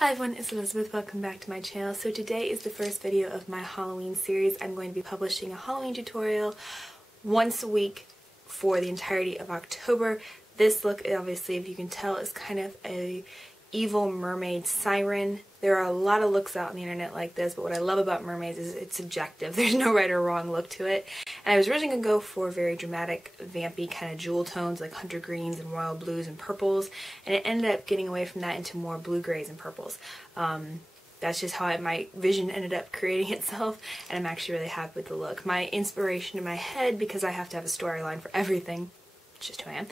Hi everyone, it's Elizabeth. Welcome back to my channel. So today is the first video of my Halloween series. I'm going to be publishing a Halloween tutorial once a week for the entirety of October. This look, obviously, if you can tell, is kind of a evil mermaid siren. There are a lot of looks out on the internet like this, but what I love about mermaids is it's subjective. There's no right or wrong look to it. And I was originally going to go for very dramatic, vampy kind of jewel tones like hunter greens and royal blues and purples, and it ended up getting away from that into more blue grays and purples. That's just how my vision ended up creating itself, and I'm actually really happy with the look. My inspiration in my head, because I have to have a storyline for everything, just who I am,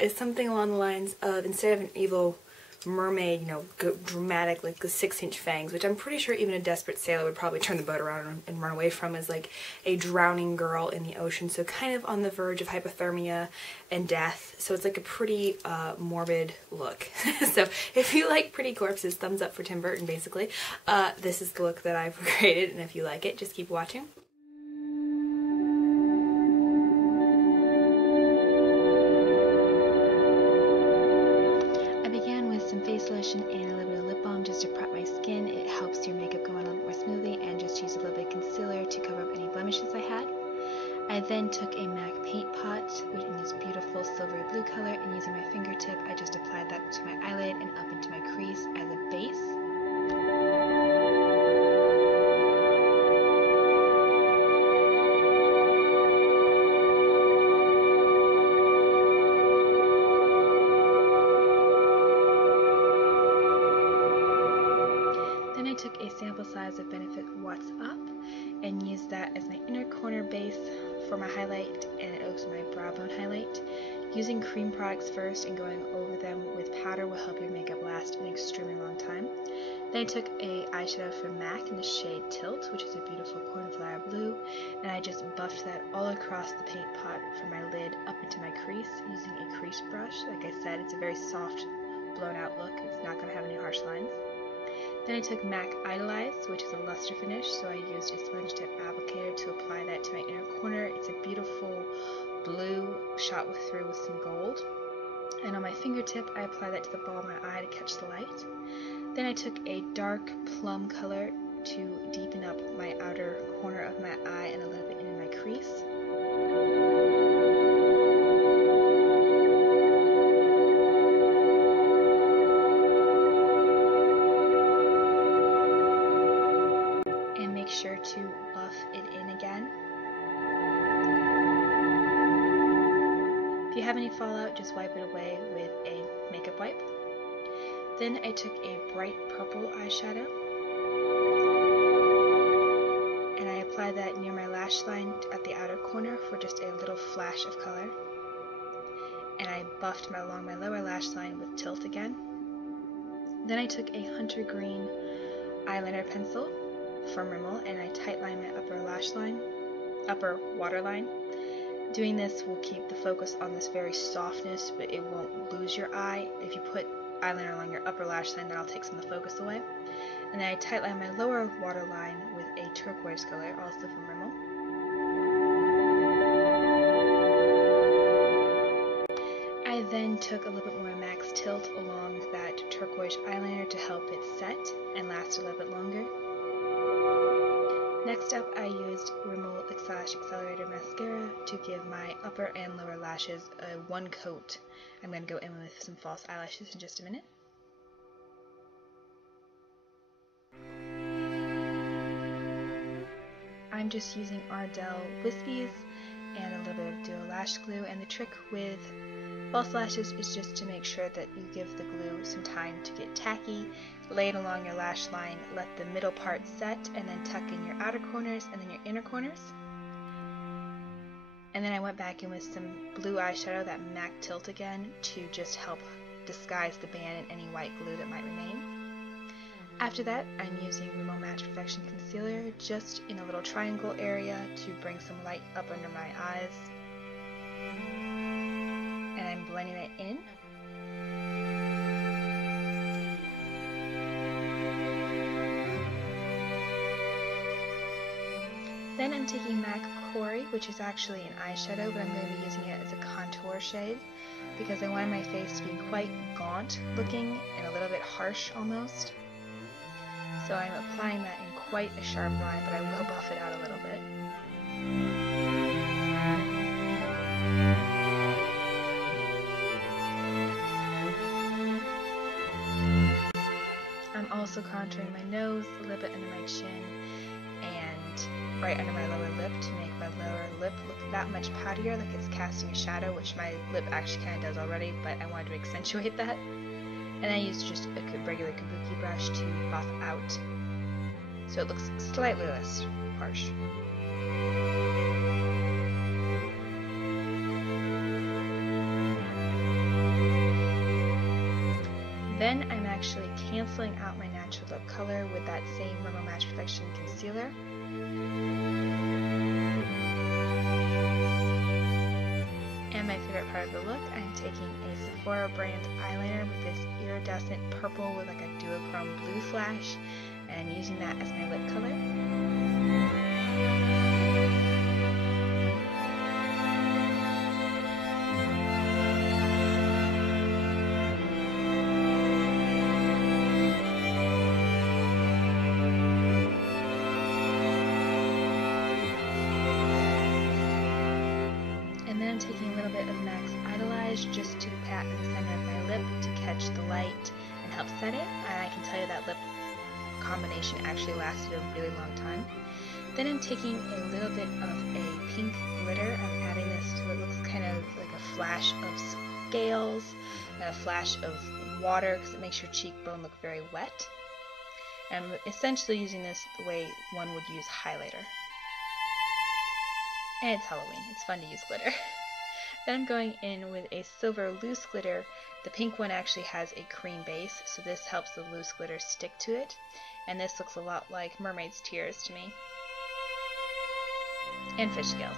is something along the lines of, instead of an evil mermaid, you know, dramatic, like the 6-inch fangs, which I'm pretty sure even a desperate sailor would probably turn the boat around and run away from, is like a drowning girl in the ocean, so kind of on the verge of hypothermia and death. So it's like a pretty morbid look. So if you like pretty corpses, thumbs up for Tim Burton, basically. This is the look that I've created, and if you like it, just keep watching. Lotion and a little bit of lip balm just to prep my skin. It helps your makeup go on a little more smoothly, and just use a little bit of concealer to cover up any blemishes I had. I then took a MAC paint pot, which in this beautiful silvery blue color, and using my fingertip, I just applied that to my eyelid and up into my crease as a base. Then I took a sample size of Benefit What's Up and used that as my inner corner base for my highlight, and also my brow bone highlight. Using cream products first and going over them with powder will help your makeup last an extremely long time. Then I took a eyeshadow from MAC in the shade Tilt, which is a beautiful cornflower blue, and I just buffed that all across the paint pot from my lid up into my crease using a crease brush. Like I said, it's a very soft, blown out look. It's not going to have any harsh lines. Then I took MAC Eyes, which is a luster finish, so I used a sponge tip applicator to apply that to my inner corner. It's a beautiful blue shot through with some gold. And on my fingertip, I apply that to the ball of my eye to catch the light. Then I took a dark plum color to deepen up my outer corner of my eye and a little bit in my crease. Sure to buff it in again. If you have any fallout, just wipe it away with a makeup wipe. Then I took a bright purple eyeshadow and I applied that near my lash line at the outer corner for just a little flash of color. And I buffed along my lower lash line with Tilt again. Then I took a hunter green eyeliner pencil from Rimmel, and I tightline my upper waterline. Doing this will keep the focus on this very softness, but it won't lose your eye. If you put eyeliner along your upper lash line, that'll take some of the focus away. And then I tightline my lower waterline with a turquoise color, also from Rimmel. I then took a little bit more MAC's Tilt along that turquoise eyeliner to help it set and last a little bit longer. Next up, I used Rimmel Accelerator Mascara to give my upper and lower lashes a one coat. I'm going to go in with some false eyelashes in just a minute. I'm just using Ardell Wispies and a little bit of Duo Lash Glue, and the trick with false lashes is just to make sure that you give the glue some time to get tacky. Lay it along your lash line, let the middle part set, and then tuck in your outer corners and then your inner corners. And then I went back in with some blue eyeshadow, that MAC Tilt again, to just help disguise the band and any white glue that might remain. After that, I'm using Rimmel Match Perfection Concealer just in a little triangle area to bring some light up under my eyes. And I'm blending it in. Then I'm taking MAC Quarry, which is actually an eyeshadow, but I'm going to be using it as a contour shade because I wanted my face to be quite gaunt looking and a little bit harsh almost. So I'm applying that in quite a sharp line, but I will buff it out a little bit. I'm also contouring my nose, a little bit under my chin, and right under my lower lip to make my lower lip look that much powderier, like it's casting a shadow, which my lip actually kind of does already, but I wanted to accentuate that. And I used just a regular kabuki brush to buff out, so it looks slightly less harsh. Then I'm actually canceling out my natural lip color with that same Rimmel Match Perfection concealer. And my favorite part of the look, I'm taking a Sephora brand eyeliner with this iridescent purple with like a duochrome blue flash, and I'm using that as my lip color. Taking a little bit of MAC's Idolize just to pat in the center of my lip to catch the light and help set it, and I can tell you that lip combination actually lasted a really long time. Then I'm taking a little bit of a pink glitter. I'm adding this so it looks kind of like a flash of scales, a flash of water, because it makes your cheekbone look very wet. And I'm essentially using this the way one would use highlighter. And it's Halloween, it's fun to use glitter. Then I'm going in with a silver loose glitter. The pink one actually has a cream base, so this helps the loose glitter stick to it. And this looks a lot like Mermaid's Tears to me. And fish scales.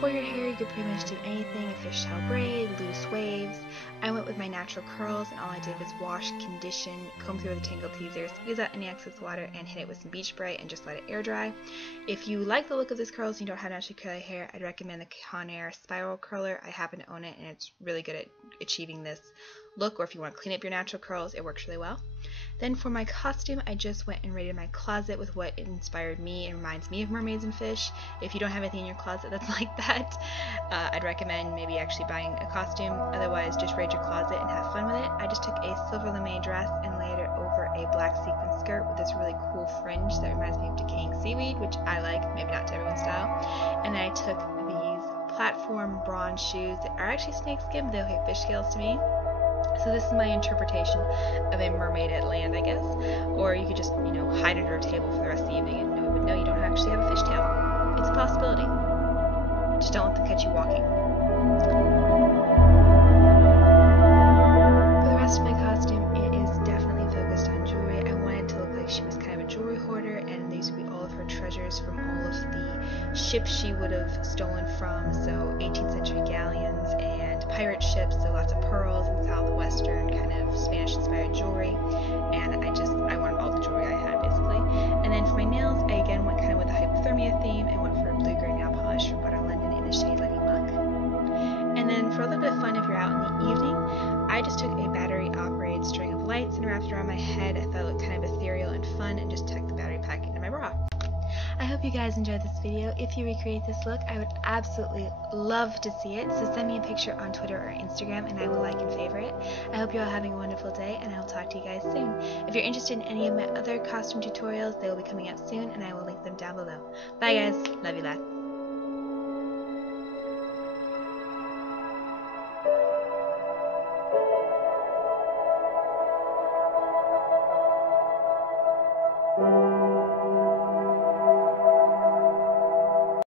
For your hair, you could pretty much do anything, a fishtail braid, loose waves. I went with my natural curls, and all I did was wash, condition, comb through with a Tangle Teaser, squeeze out any excess water, and hit it with some beach spray and just let it air dry. If you like the look of this curls and you don't have naturally curly hair, I'd recommend the Conair Spiral Curler. I happen to own it, and it's really good at achieving this look, or if you want to clean up your natural curls, it works really well. Then for my costume, I just went and raided my closet with what inspired me and reminds me of mermaids and fish. If you don't have anything in your closet that's like that, I'd recommend maybe actually buying a costume. Otherwise, just raid your closet and have fun with it. I just took a silver lame dress and layered it over a black sequin skirt with this really cool fringe that reminds me of decaying seaweed, which I like, maybe not to everyone's style. And then I took these platform bronze shoes that are actually snakeskin, but they look like fish scales to me. So this is my interpretation of a mermaid at land, I guess. Or you could just, hide under a table for the rest of the evening and no one would know you don't actually have a fishtail. It's a possibility. Just don't let them catch you walking. For the rest of my costume, it is definitely focused on jewelry. I wanted to look like she was kind of a jewelry hoarder, and these would be all of her treasures from all of the ships she would have stolen from, so 18th century galleons and pirate ships, so lots of pearls and southwestern kind of Spanish inspired jewelry, and I wanted all the jewelry I had basically. And then for my nails, I again went kind of with the hypothermia theme and went for a blue gray nail polish from Butter London in the shade Lady Luck. And then for a little bit of fun if you're out in the evening, I just took a battery operated string of lights and wrapped it around my head. I thought it looked kind of ethereal and fun, and just tucked the battery pack into my bra. I hope you guys enjoyed this video. If you recreate this look, I would absolutely love to see it, so send me a picture on Twitter or Instagram and I will like and favorite it. I hope you're all having a wonderful day, and I will talk to you guys soon. If you're interested in any of my other costume tutorials, they will be coming out soon, and I will link them down below. Bye guys, love you lots.